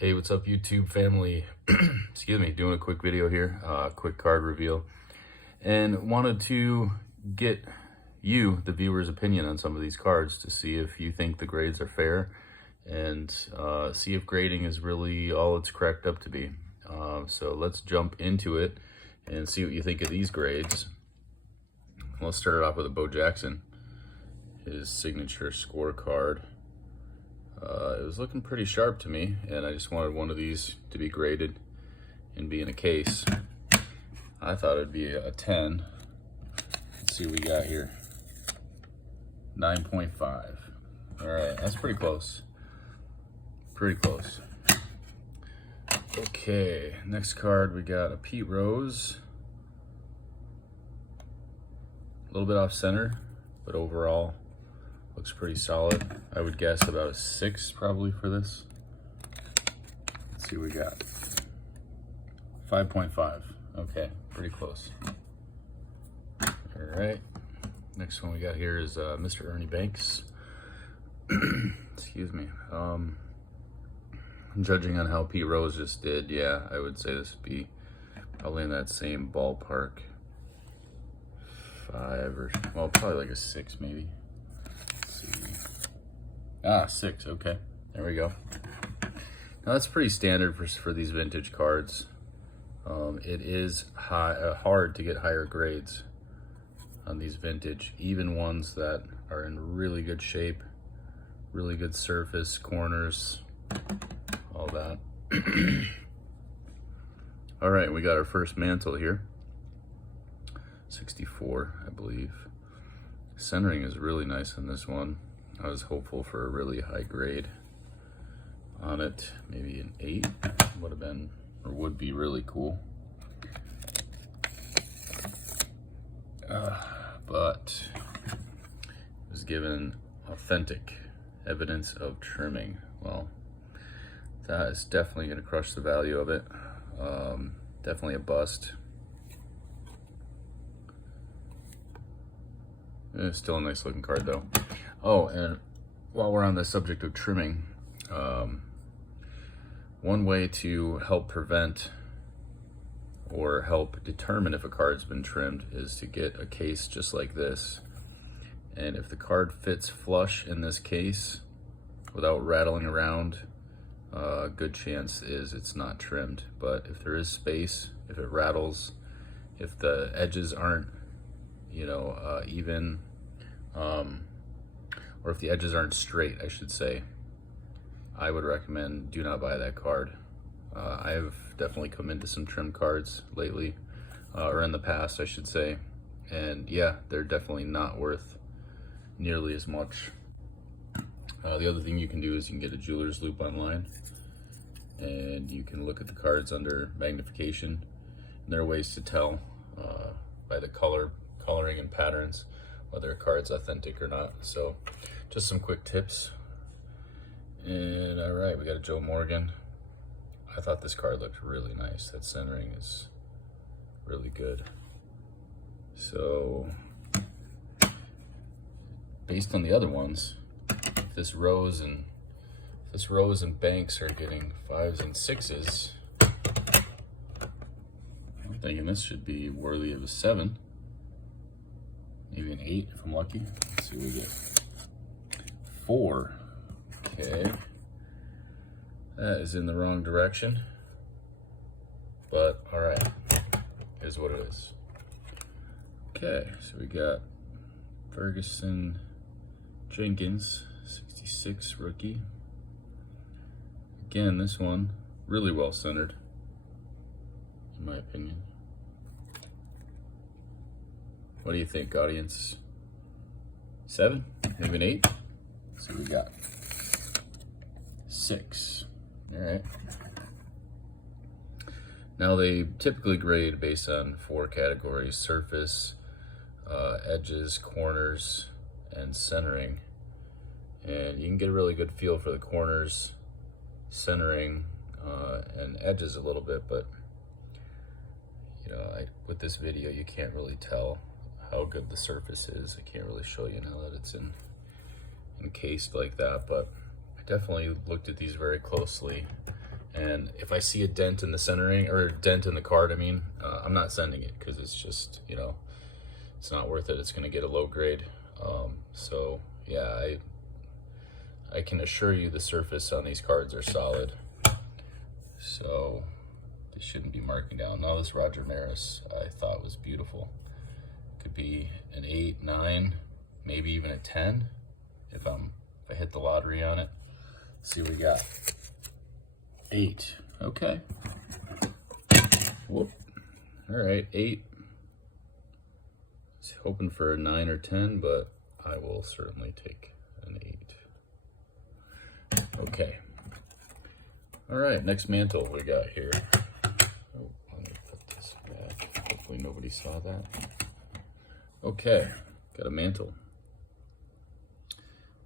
Hey, what's up YouTube family? Excuse me, doing a quick video here, quick card reveal, and wanted to get you, the viewer's opinion on some of these cards to see if you think the grades are fair and see if grading is really all it's cracked up to be. So let's jump into it and see what you think of these grades. Let's start it off with a Bo Jackson, his signature scorecard. It was looking pretty sharp to me, and I just wanted one of these to be graded and be in a case. I thought it'd be a 10. Let's see what we got here. 9.5. All right, that's pretty close. Pretty close. Okay, next card we got a Pete Rose. A little bit off center, but overall looks pretty solid. I would guess about a 6 probably for this. Let's see what we got. 5.5. Okay, pretty close. All right. Next one we got here is Mr. Ernie Banks. Excuse me. Judging on how Pete Rose just did, yeah, I would say this would be probably in that same ballpark. 5 or, well, probably like a 6 maybe. Ah, 6, okay. There we go. Now that's pretty standard for these vintage cards. It is hard to get higher grades on these vintage, even ones that are in really good shape, really good surface, corners, all that. All right, we got our first mantle here. 64, I believe. Centering is really nice on this one. I was hopeful for a really high grade on it. Maybe an 8 would have been, or would be really cool. But it was given authentic evidence of trimming. Well, that is definitely going to crush the value of it. Definitely a bust. It's still a nice looking card though. Oh, and while we're on the subject of trimming, one way to help prevent or help determine if a card's been trimmed is to get a case just like this. And if the card fits flush in this case without rattling around, a good chance is it's not trimmed. But if there is space, if it rattles, if the edges aren't, even, or if the edges aren't straight, I should say, I would recommend do not buy that card. I have definitely come into some trim cards lately, or in the past, I should say, and yeah, they're definitely not worth nearly as much. The other thing you can do is you can get a jeweler's loupe online, and you can look at the cards under magnification. And there are ways to tell by the coloring and patterns whether a card's authentic or not. So just some quick tips. And all right, we got a Joe Morgan. I thought this card looked really nice. That centering is really good. So based on the other ones, if this Rose and Banks are getting 5s and 6s, I'm thinking this should be worthy of a 7. Maybe an 8 if I'm lucky. Let's see what we get. 4. Okay. That is in the wrong direction. But alright. Here's what it is. Okay, so we got Ferguson Jenkins, 66 rookie. Again, this one really well centered, in my opinion. What do you think, audience? 7? Maybe an 8? Let's see what we got. 6. All right. Now they typically grade based on 4 categories: surface, edges, corners, and centering. And you can get a really good feel for the corners, centering, and edges a little bit, but with this video you can't really tell how good the surface is. I can't really show you now that it's encased like that, but I definitely looked at these very closely And if I see a dent in the centering, or a dent in the card, I mean, I'm not sending it, because it's just, you know, it's not worth it. It's going to get a low grade. So yeah, I can assure you the surface on these cards are solid. So they shouldn't be marking down. Now this Roger Maris I thought was beautiful. Could be an 8, 9, maybe even a 10 if I hit the lottery on it. Let's see what we got. 8. Okay. Whoop. All right, 8. I was hoping for a 9 or 10, but I will certainly take an 8. Okay. All right, next mantle we got here. Oh, let me put this back. Hopefully nobody saw that. Okay, got a mantle.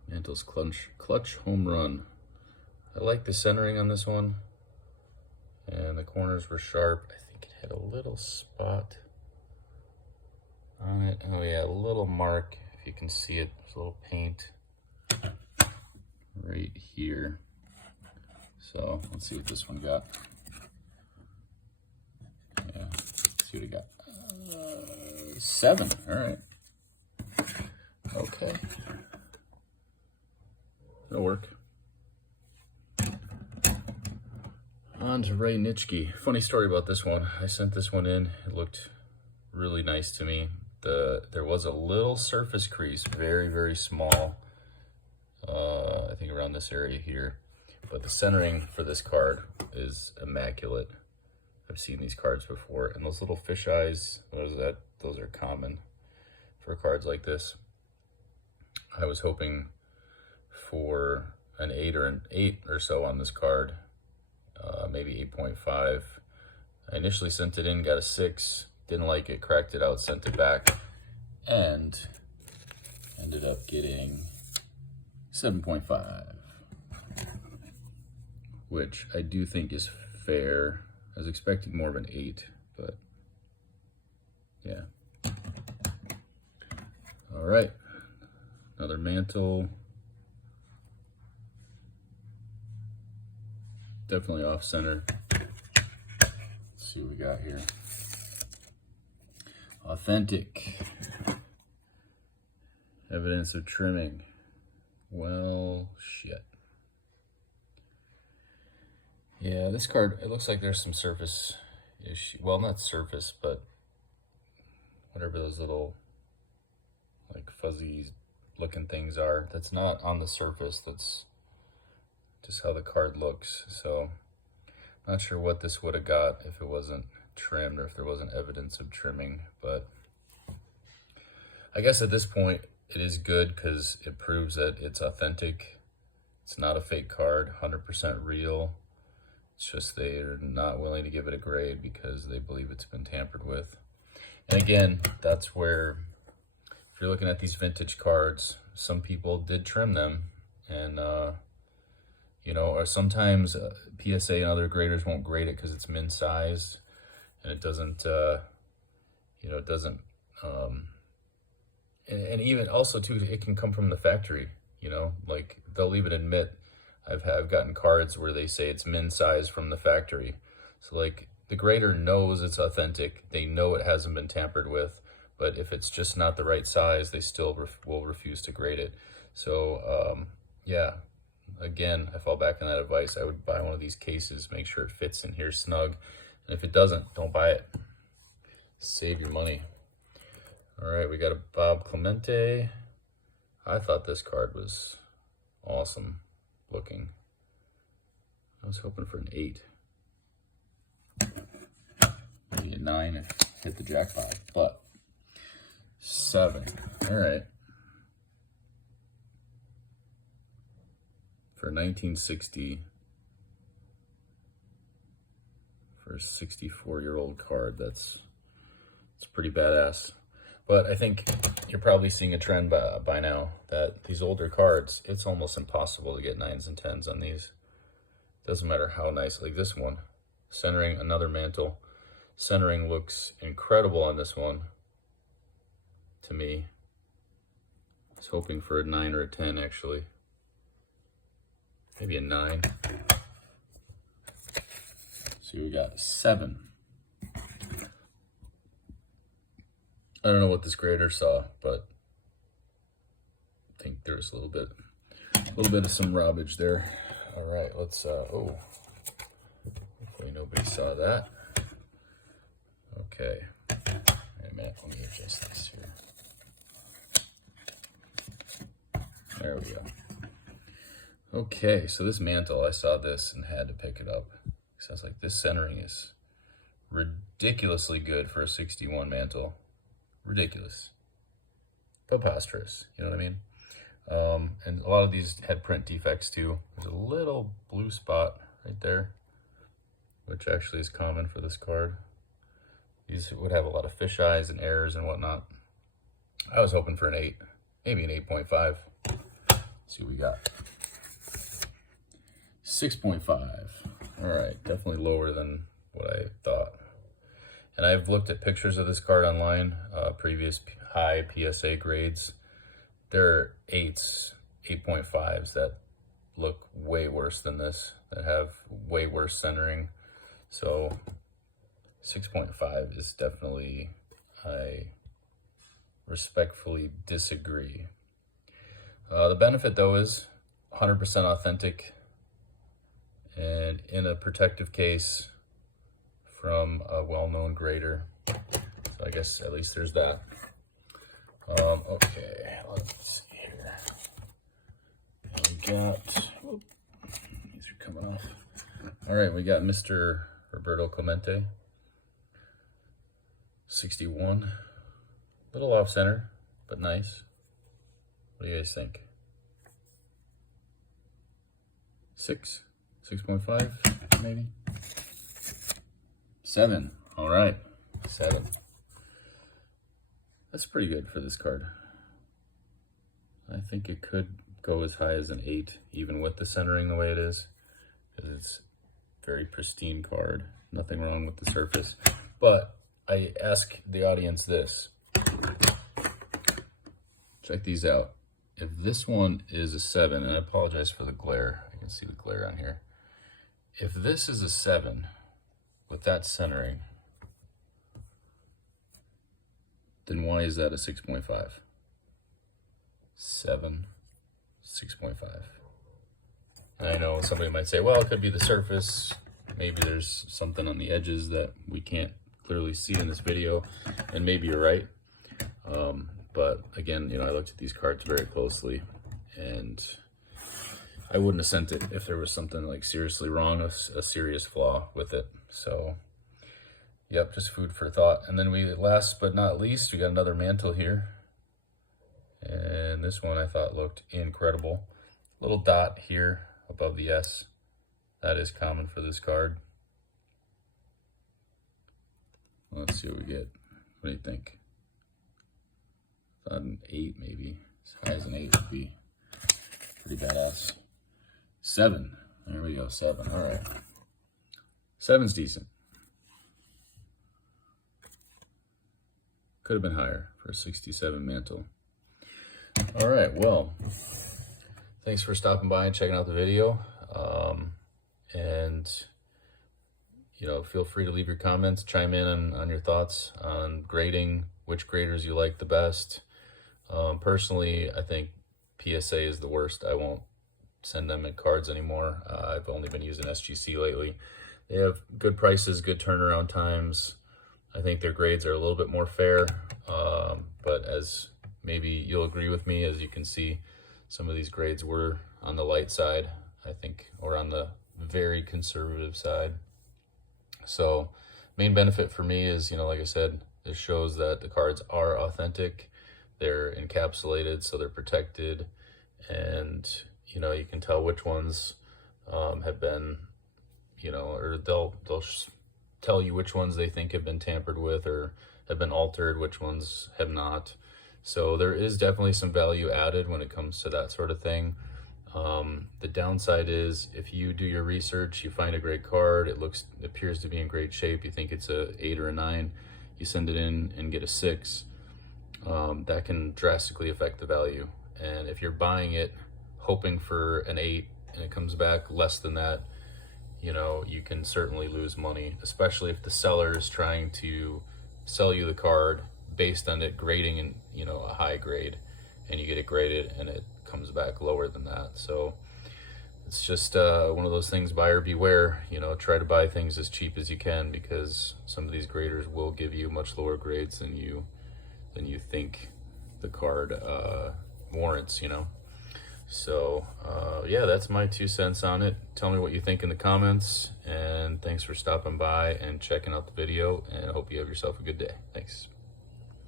Mantles clutch home run. I like the centering on this one, and the corners were sharp. I think it had a little spot on it. Oh yeah, a little mark, if you can see it. There's a little paint right here. So let's see what this one got. Yeah, let's see what it got. 7. All right. Okay. That'll work. On to Ray Nitschke. Funny story about this one. I sent this one in. It looked really nice to me. There was a little surface crease, very, very small. I think around this area here. But the centering for this card is immaculate. I've seen these cards before, and those little fish eyes, what is that? Those are common for cards like this. I was hoping for an 8 or so on this card, maybe 8.5. I initially sent it in, got a 6, didn't like it, cracked it out, sent it back, and ended up getting 7.5, which I do think is fair. I was expecting more of an 8, but yeah. All right, another mantle. Definitely off center. Let's see what we got here. Authentic. Evidence of trimming. Well, shit. Yeah, this card, it looks like there's some surface issue. Well, not surface, but whatever those little like fuzzy looking things are. That's not on the surface. That's just how the card looks. So not sure what this would have got if it wasn't trimmed, or if there wasn't evidence of trimming. But I guess at this point it is good, because it proves that it's authentic. It's not a fake card, 100% real. It's just they're not willing to give it a grade because they believe it's been tampered with. And again, that's where, if you're looking at these vintage cards, some people did trim them, and you know, or sometimes PSA and other graders won't grade it because it's min sized, and it doesn't, you know, it doesn't, and even also too, it can come from the factory, you know, like they'll even admit, I've gotten cards where they say it's min size from the factory. So like the grader knows it's authentic, they know it hasn't been tampered with, but if it's just not the right size, they still will refuse to grade it. So yeah, again, I fall back on that advice. I would buy one of these cases, make sure it fits in here snug, and if it doesn't, don't buy it. Save your money. All right, we got a Bob Clemente. I thought this card was awesome looking. I was hoping for an 8. Maybe a 9 if hit the jackpot, but 7. All right. For 1960, for a 64-year-old card, it's pretty badass. But I think you're probably seeing a trend by now that these older cards, it's almost impossible to get 9s and 10s on these. Doesn't matter how nice, like this one, centering, another mantle. Centering looks incredible on this one, to me. I was hoping for a 9 or a 10, actually. Maybe a 9. So we got 7. I don't know what this grader saw, but I think there's a little bit of some robbage there. All right, let's, oh, hopefully nobody saw that. Okay, wait a minute, let me adjust this here. There we go. Okay, so this mantle, I saw this and had to pick it up. Because I was like, this centering is ridiculously good for a 61 mantle. Ridiculous. Preposterous, you know what I mean? And a lot of these had print defects too. There's a little blue spot right there, which actually is common for this card. These would have a lot of fish eyes and errors and whatnot. I was hoping for an 8, maybe an 8.5. Let's see what we got. 6.5. All right, definitely lower than what I thought. And I've looked at pictures of this card online, previous high PSA grades. There are 8s, 8.5s that look way worse than this, that have way worse centering. So 6.5 is definitely, I respectfully disagree. The benefit though is 100% authentic and in a protective case from a well-known grader. So I guess at least there's that. Okay, let's see here. We got, these are coming off. All right, we got Mr. Roberto Clemente, 61. Little off center, but nice. What do you guys think? 6, 6.5, maybe? 7, all right, 7. That's pretty good for this card. I think it could go as high as an 8, even with the centering the way it is, because it's a very pristine card. Nothing wrong with the surface. But I ask the audience this. Check these out. If this one is a 7, and I apologize for the glare. I can see the glare on here. If this is a 7 with that centering, then why is that a 6.5? 7, 6.5. I know somebody might say, well, it could be the surface. Maybe there's something on the edges that we can't clearly see in this video, and maybe you're right. But again, you know, I looked at these cards very closely, and I wouldn't have sent it if there was something like seriously wrong, a serious flaw with it. So, yep, just food for thought. And then we, last but not least, we got another mantle here. And this one I thought looked incredible. Little dot here above the S. That is common for this card. Let's see what we get. What do you think? Thought an 8 maybe. As high as an 8 would be pretty badass. 7. There we go, 7. All right. 7's decent. Could have been higher for a 67 mantle. All right, well, thanks for stopping by and checking out the video. And, you know, feel free to leave your comments, chime in on your thoughts on grading, which graders you like the best. Personally, I think PSA is the worst. I won't send them in cards anymore. I've only been using SGC lately. They have good prices, good turnaround times. I think their grades are a little bit more fair, but as maybe you'll agree with me, as you can see, some of these grades were on the light side, I think, or on the very conservative side. So main benefit for me is, you know, like I said, it shows that the cards are authentic. They're encapsulated, so they're protected, and you know, you can tell which ones have been, you know, or they'll tell you which ones they think have been tampered with or have been altered, which ones have not. So there is definitely some value added when it comes to that sort of thing. The downside is if you do your research, you find a great card, it appears to be in great shape, you think it's a 8 or a 9, you send it in and get a 6, that can drastically affect the value. And if you're buying it hoping for an 8 and it comes back less than that, you know, you can certainly lose money, especially if the seller is trying to sell you the card based on it grading in, you know, a high grade, and you get it graded and it comes back lower than that. So it's just one of those things, buyer beware. You know, try to buy things as cheap as you can, because some of these graders will give you much lower grades than you think the card warrants, you know. So yeah, that's my 2 cents on it. Tell me what you think in the comments, and thanks for stopping by and checking out the video, and I hope you have yourself a good day. Thanks.